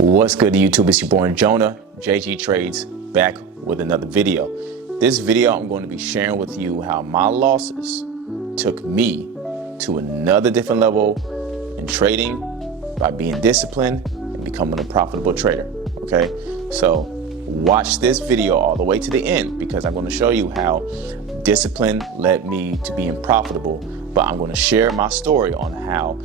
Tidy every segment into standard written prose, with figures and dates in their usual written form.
What's good YouTube? It's your boy Jonah, JG Trades, back with another video. This video I'm going to be sharing with you how my losses took me to another different level in trading by being disciplined and becoming a profitable trader. Okay, so watch this video all the way to the end because I'm going to show you how discipline led me to being profitable, but I'm going to share my story on how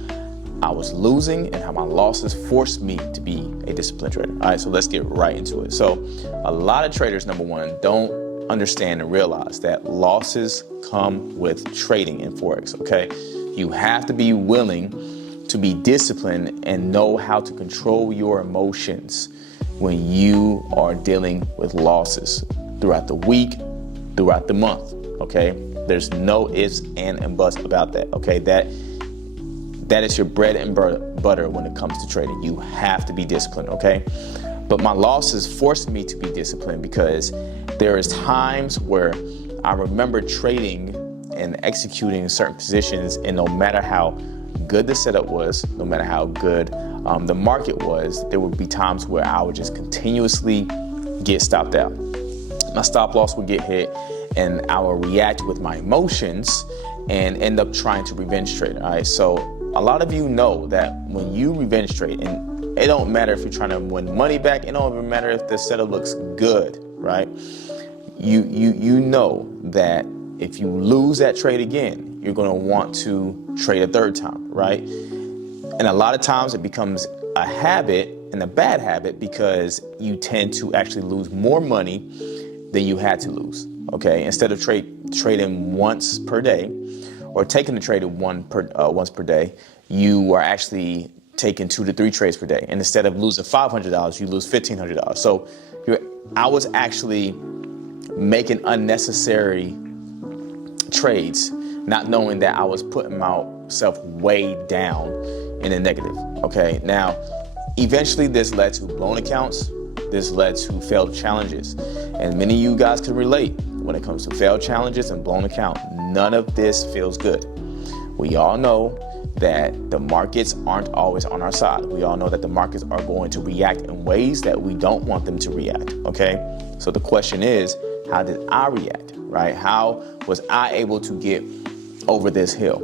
I was losing and how my losses forced me to be a disciplined trader. All right, so let's get right into it. So a lot of traders, number one, don't understand and realize that losses come with trading in Forex, okay? You have to be willing to be disciplined and know how to control your emotions when you are dealing with losses throughout the week, throughout the month, okay? There's no ifs and buts about that, okay? That is your bread and butter when it comes to trading. You have to be disciplined, okay? But my losses forced me to be disciplined because there is times where I remember trading and executing certain positions, and no matter how good the setup was, no matter how good the market was, there would be times where I would just continuously get stopped out. My stop loss would get hit, and I would react with my emotions and end up trying to revenge trade, all right? So a lot of you know that when you revenge trade, and it don't matter if you're trying to win money back, it don't even matter if the setup looks good, right? You know that if you lose that trade again, you're gonna want to trade a third time, right? And a lot of times it becomes a habit, and a bad habit, because you tend to actually lose more money than you had to lose, okay? Instead of trading once per day, or taking the trade once per day, you are actually taking 2 to 3 trades per day. And instead of losing $500, you lose $1,500. So I was actually making unnecessary trades, not knowing that I was putting myself way down in the negative, okay? Now, eventually this led to blown accounts. This led to failed challenges. And many of you guys can relate when it comes to failed challenges and blown account. None of this feels good. We all know that the markets aren't always on our side. We all know that the markets are going to react in ways that we don't want them to react, okay? So the question is, how did I react, right? How was I able to get over this hill?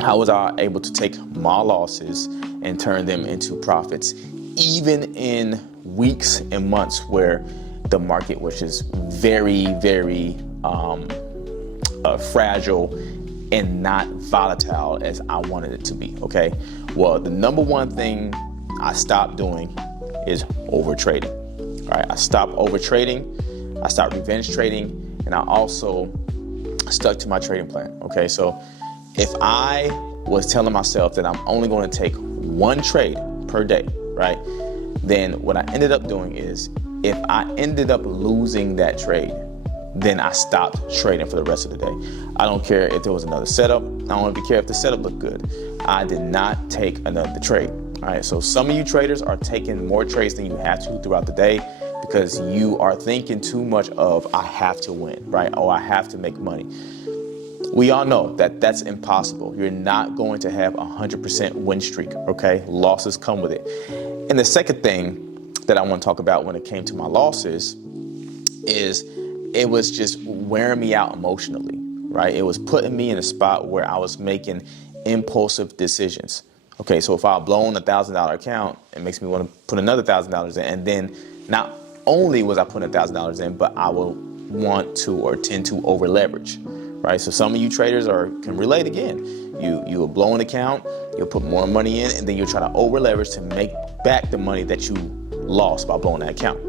How was I able to take my losses and turn them into profits, even in weeks and months where the market was just very, very fragile and not volatile as I wanted it to be, okay? Well, the number one thing I stopped doing is over trading, all right? I stopped over trading, I stopped revenge trading, and I also stuck to my trading plan, okay? So if I was telling myself that I'm only going to take 1 trade per day, right? Then what I ended up doing is, if I ended up losing that trade, then I stopped trading for the rest of the day. I don't care if there was another setup. I don't even care if the setup looked good. I did not take another trade. All right, so some of you traders are taking more trades than you have to throughout the day because you are thinking too much of, I have to win, right? Oh, I have to make money. We all know that that's impossible. You're not going to have 100% win streak, okay? Losses come with it. And the second thing that I want to talk about when it came to my losses is it was just wearing me out emotionally, right? It was putting me in a spot where I was making impulsive decisions. Okay, so if I've blown a $1,000 account, it makes me want to put another $1,000 in. And then not only was I putting $1,000 in, but I will want to or tend to over leverage, right? So some of you traders can relate again. You will blow an account, you'll put more money in, and then you'll try to over leverage to make back the money that you lost by blowing that account.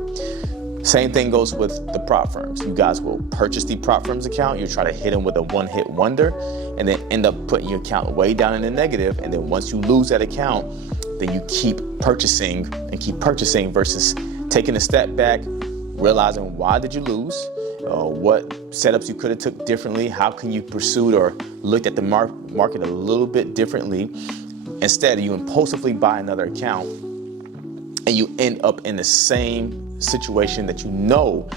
Same thing goes with the prop firms. You guys will purchase the prop firms account, you try to hit them with a one-hit wonder, and then end up putting your account way down in the negative. And then once you lose that account, then you keep purchasing versus taking a step back, realizing why did you lose, what setups you could have took differently, how can you pursue or looked at the market a little bit differently. Instead, you impulsively buy another account and you end up in the same situation that you know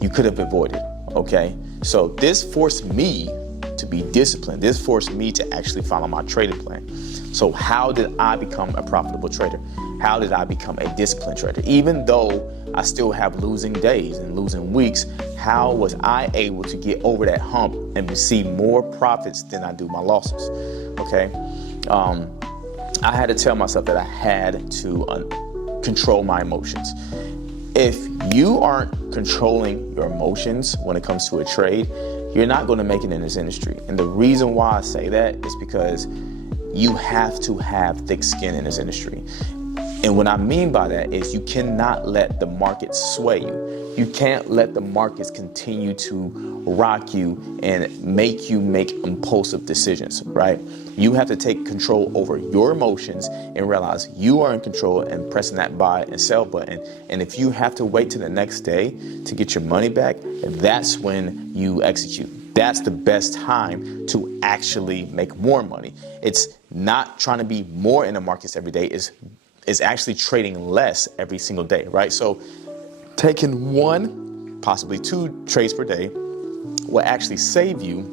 you could have avoided, okay? So this forced me to be disciplined. This forced me to actually follow my trading plan. So how did I become a profitable trader? How did I become a disciplined trader? Even though I still have losing days and losing weeks, how was I able to get over that hump and see more profits than I do my losses? Okay. I had to tell myself that I had to control my emotions. If you aren't controlling your emotions when it comes to a trade, you're not going to make it in this industry. And the reason why I say that is because you have to have thick skin in this industry. And what I mean by that is you cannot let the markets sway you. You can't let the markets continue to rock you and make you make impulsive decisions, right? You have to take control over your emotions and realize you are in control and pressing that buy and sell button. And if you have to wait till the next day to get your money back, that's when you execute. That's the best time to actually make more money. It's not trying to be more in the markets every day. Is actually trading less every single day, right? So taking 1, possibly 2 trades per day will actually save you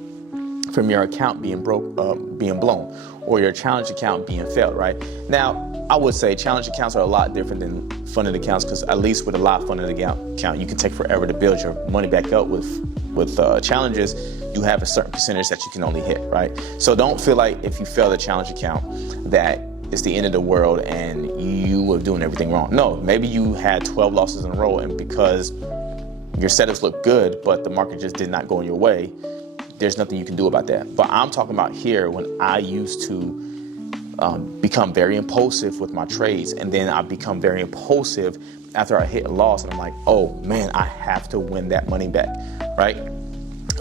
from your account being blown, or your challenge account being failed, right? Now, I would say challenge accounts are a lot different than funded accounts, because at least with a lot funded account, you can take forever to build your money back up. With challenges, you have a certain percentage that you can only hit, right? So don't feel like if you fail the challenge account that it's the end of the world and you were doing everything wrong. No, maybe you had 12 losses in a row, and because your setups look good, but the market just did not go in your way, there's nothing you can do about that. But I'm talking about here when I used to become very impulsive with my trades, and then I become very impulsive after I hit a loss, and I'm like, oh man, I have to win that money back, right?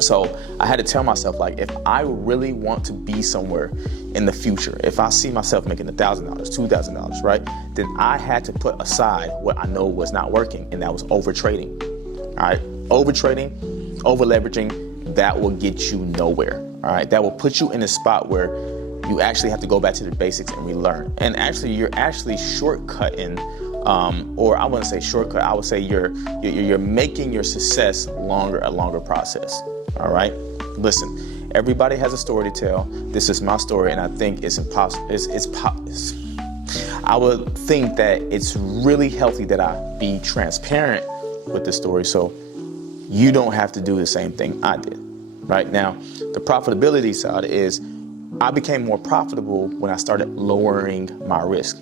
So I had to tell myself, like, if I really want to be somewhere in the future, if I see myself making $1,000, $2,000, right, then I had to put aside what I know was not working, and that was over trading. All right, over trading, over leveraging, that will get you nowhere. All right, that will put you in a spot where you actually have to go back to the basics and relearn. And actually, you're actually shortcutting, or I wouldn't say shortcut. I would say you're making your success a longer process. All right, listen, everybody has a story to tell. This is my story, and I think it's impossible. I would think that it's really healthy that I be transparent with the story, so you don't have to do the same thing I did. Right now, the profitability side is I became more profitable when I started lowering my risk.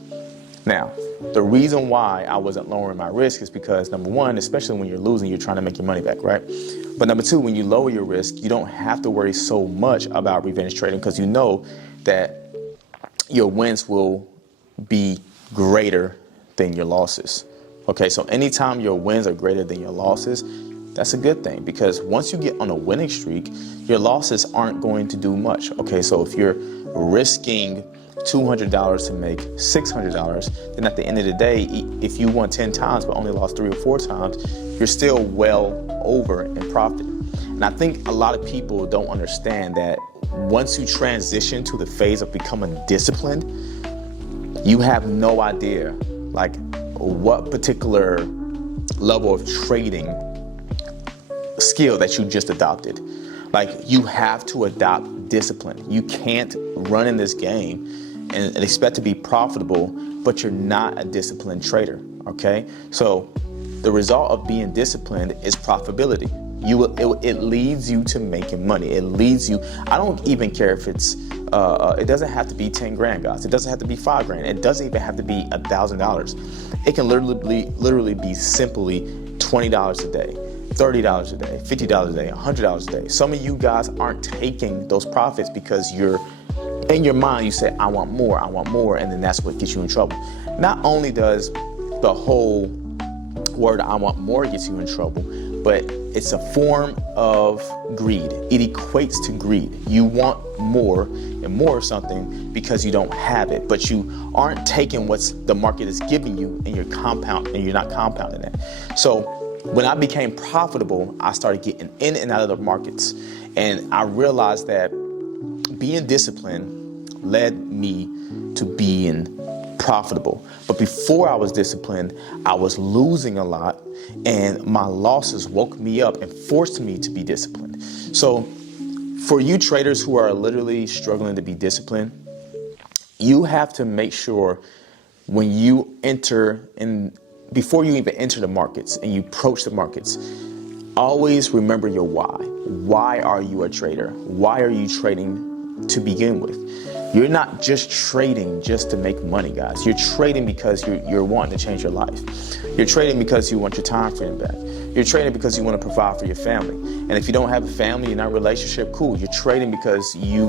Now, the reason why I wasn't lowering my risk is because, number one, especially when you're losing, you're trying to make your money back, right? But number two, when you lower your risk, you don't have to worry so much about revenge trading, because you know that your wins will be greater than your losses. Okay, so anytime your wins are greater than your losses, that's a good thing, because once you get on a winning streak, your losses aren't going to do much. Okay, so if you're risking $200 to make $600, then at the end of the day, if you won 10 times but only lost 3 or 4 times, you're still well over in profit. And I think a lot of people don't understand that once you transition to the phase of becoming disciplined, you have no idea like what particular level of trading skill that you just adopted. Like, you have to adopt discipline. You can't run in this game and expect to be profitable, but you're not a disciplined trader, okay? So the result of being disciplined is profitability. It leads you to making money. It leads you, I don't even care if it's, it doesn't have to be 10 grand, guys. It doesn't have to be 5 grand. It doesn't even have to be $1,000. It can literally be simply $20 a day. $30 a day, $50 a day, $100 a day. Some of you guys aren't taking those profits because you're in your mind, you say, I want more, and then that's what gets you in trouble. Not only does the whole word I want more gets you in trouble, but it's a form of greed. It equates to greed. You want more and more of something because you don't have it, but you aren't taking what the market is giving you, and you're not compounding it. So when I became profitable, I started getting in and out of the markets. And I realized that being disciplined led me to being profitable. But before I was disciplined, I was losing a lot, and my losses woke me up and forced me to be disciplined. So for you traders who are literally struggling to be disciplined, you have to make sure when you before you even enter the markets and you approach the markets, always remember your why. Why are you a trader? Why are you trading to begin with? You're not just trading just to make money, guys. You're trading because you're wanting to change your life. You're trading because you want your time freedom back. You're trading because you want to provide for your family. And if you don't have a family, you're not in a relationship, cool. You're trading because you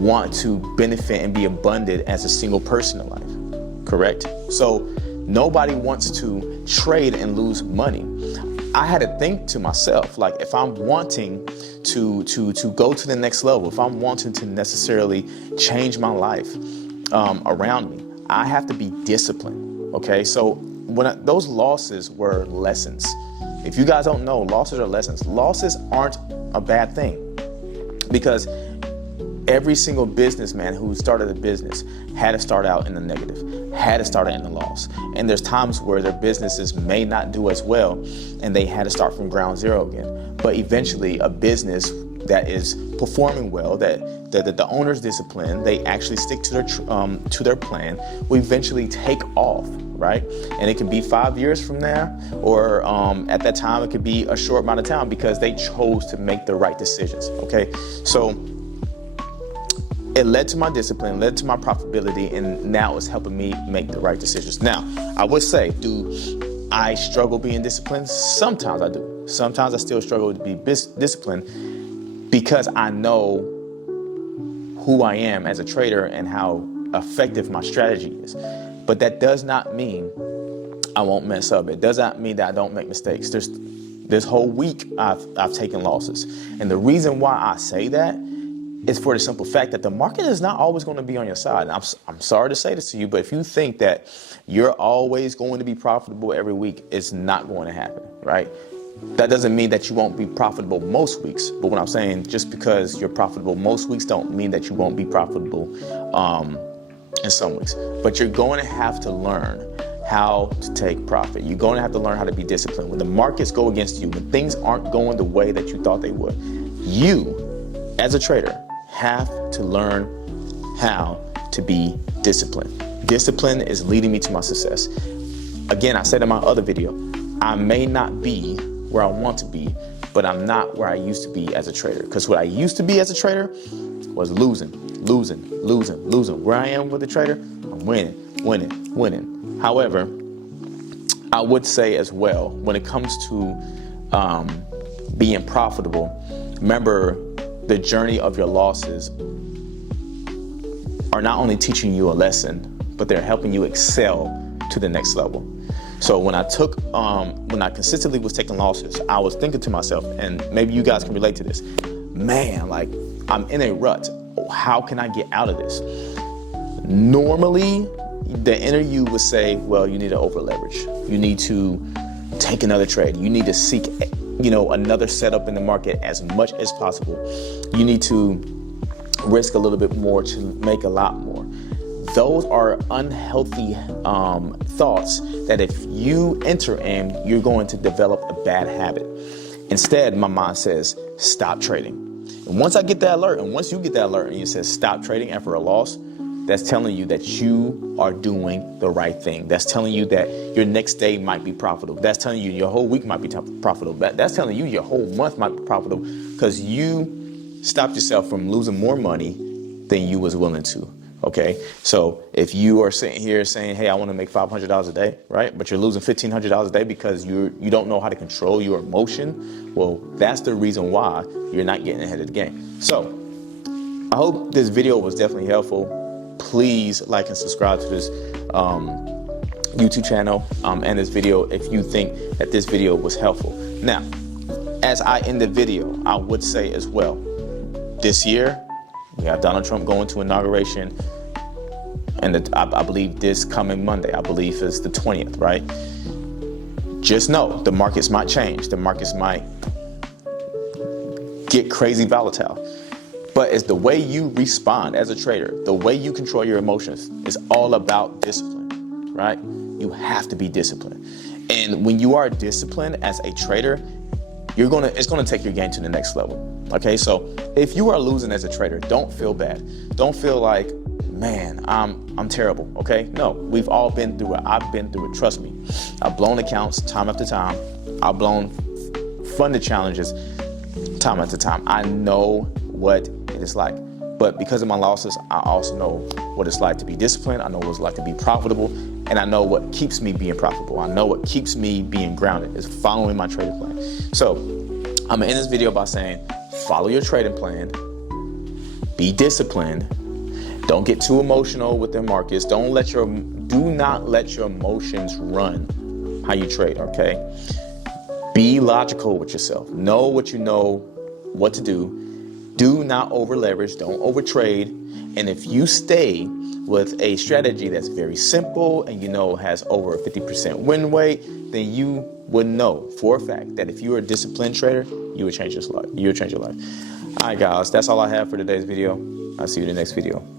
want to benefit and be abundant as a single person in life, correct? So nobody wants to trade and lose money. I had to think to myself, like, if I'm wanting to go to the next level, if I'm wanting to necessarily change my life around me, I have to be disciplined. Okay, so those losses were lessons. If you guys don't know, losses are lessons. Losses aren't a bad thing, because every single businessman who started a business had to start out in the negative, had to start out in the loss. And there's times where their businesses may not do as well, and they had to start from ground zero again. But eventually, a business that is performing well, that the owner's disciplined, they actually stick to their plan, will eventually take off, right? And it can be 5 years from there, or at that time, it could be a short amount of time, because they chose to make the right decisions, okay? So it led to my discipline, led to my profitability, and now it's helping me make the right decisions. Now, I would say, do I struggle being disciplined? Sometimes I do. Sometimes I still struggle to be disciplined, because I know who I am as a trader and how effective my strategy is. But that does not mean I won't mess up. It does not mean that I don't make mistakes. This whole week I've taken losses. And the reason why I say that is for the simple fact that the market is not always going to be on your side. And I'm sorry to say this to you, but if you think that you're always going to be profitable every week, it's not going to happen, right? That doesn't mean that you won't be profitable most weeks. But what I'm saying, just because you're profitable most weeks don't mean that you won't be profitable in some weeks. But you're going to have to learn how to take profit. You're going to have to learn how to be disciplined. When the markets go against you, when things aren't going the way that you thought they would, you, as a trader, have to learn how to be disciplined. Discipline is leading me to my success. Again, I said in my other video, I may not be where I want to be, but I'm not where I used to be as a trader. Because what I used to be as a trader was losing. Where I am with a trader, I'm winning. However, I would say as well, when it comes to being profitable, remember, the journey of your losses are not only teaching you a lesson, but they're helping you excel to the next level. So when I consistently was taking losses, I was thinking to myself, and maybe you guys can relate to this, man, like, I'm in a rut. How can I get out of this? Normally, the inner you would say, well, you need to over leverage. You need to take another trade. You need to seek another setup in the market as much as possible. You need to risk a little bit more to make a lot more. Those are unhealthy thoughts that if you enter in, you're going to develop a bad habit. Instead, my mind says, stop trading. And once I get that alert, and once you get that alert and it says stop trading after a loss, that's telling you that you are doing the right thing. That's telling you that your next day might be profitable. That's telling you your whole week might be profitable. That's telling you your whole month might be profitable, because you stopped yourself from losing more money than you was willing to. Okay, so if you are sitting here saying, hey, I want to make $500 a day, right? But you're losing $1,500 a day because you don't know how to control your emotion. Well, that's the reason why you're not getting ahead of the game. So I hope this video was definitely helpful. Please like and subscribe to this YouTube channel and this video if you think that this video was helpful. Now, as I end the video, I would say as well, this year, we have Donald Trump going to inauguration, and I believe this coming Monday, I believe is the 20th, right? Just know the markets might change. The markets might get crazy volatile. But it's the way you respond as a trader, the way you control your emotions is all about discipline, right? You have to be disciplined. And when you are disciplined as a trader, it's gonna take your game to the next level. Okay, so if you are losing as a trader, don't feel bad. Don't feel like, man, I'm terrible, okay? No, we've all been through it. I've been through it, trust me. I've blown accounts time after time. I've blown funded challenges time after time. I know what it is like. But because of my losses, I also know what it's like to be disciplined. I know what it's like to be profitable. And I know what keeps me being profitable. I know what keeps me being grounded is following my trading plan. So I'm gonna end this video by saying, follow your trading plan, be disciplined. Don't get too emotional with the markets. Do not let your emotions run how you trade, okay? Be logical with yourself. Know what you know what to do. Do not over leverage, don't over trade. And if you stay with a strategy that's very simple and you know has over a 50% win rate, then you would know for a fact that if you're a disciplined trader, you would change your life. You would change your life. All right, guys, that's all I have for today's video. I'll see you in the next video.